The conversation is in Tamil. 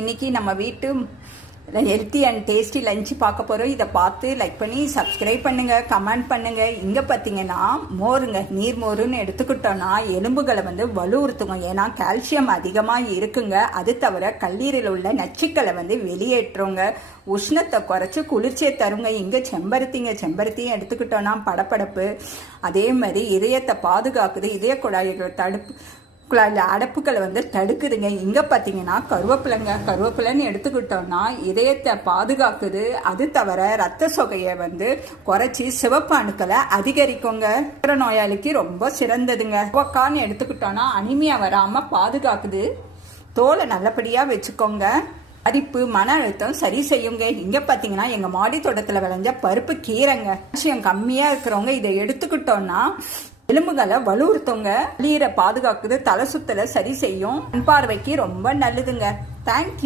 இன்னைக்கு நம்ம வீட்டு ஹெல்த்தி அண்ட் டேஸ்டி லஞ்சு பார்க்க போகிறோம். இதை பார்த்து லைக் பண்ணி சப்ஸ்கிரைப் பண்ணுங்கள், கமெண்ட் பண்ணுங்கள். இங்கே பார்த்தீங்கன்னா மோருங்க, நீர் மோருன்னு எடுத்துக்கிட்டோன்னா எலும்புகளை வலுவுறுத்துங்க. ஏன்னா கால்சியம் அதிகமாக இருக்குங்க. அது தவிர கல்லீரலில் உள்ள நச்சுக்களை வெளியேற்றுங்க, உஷ்ணத்தை குறைச்சி குளிர்ச்சியை தருங்க. இங்கே செம்பருத்தியும் எடுத்துக்கிட்டோன்னா படப்படப்பு, அதே மாதிரி இதயத்தை பாதுகாக்குது, இதய குழாய்கள் குழாயில் அடப்புகளை தடுக்குதுங்க. இங்கே பார்த்தீங்கன்னா கருவேப்பிலைன்னு எடுத்துக்கிட்டோம்னா இதயத்தை பாதுகாக்குது. அது தவிர ரத்த சொகையை குறைச்சி சிவப்பு அணுக்களை அதிகரிக்குங்க. நோயாளிக்கு ரொம்ப சிறந்ததுங்க. கோவக்கான்னு எடுத்துக்கிட்டோம்னா அனிமியா வராமல் பாதுகாக்குது. தோலை நல்லபடியாக வச்சுக்கோங்க. அரிப்பு, மன அழுத்தம் சரி செய்யுங்க. இங்கே பார்த்தீங்கன்னா எங்கள் மாடி தோட்டத்தில் விளைஞ்ச பருப்பு கீரைங்க. கால்சியம் கம்மியாக இருக்கிறவங்க இதை எடுத்துக்கிட்டோன்னா எலும்புகளை வலுவுறுத்துங்க, நீரை பாதுகாக்குது, தலை சுத்தலை சரி செய்யும், கண் பார்வைக்கு ரொம்ப நல்லதுங்க. தேங்க்யூ.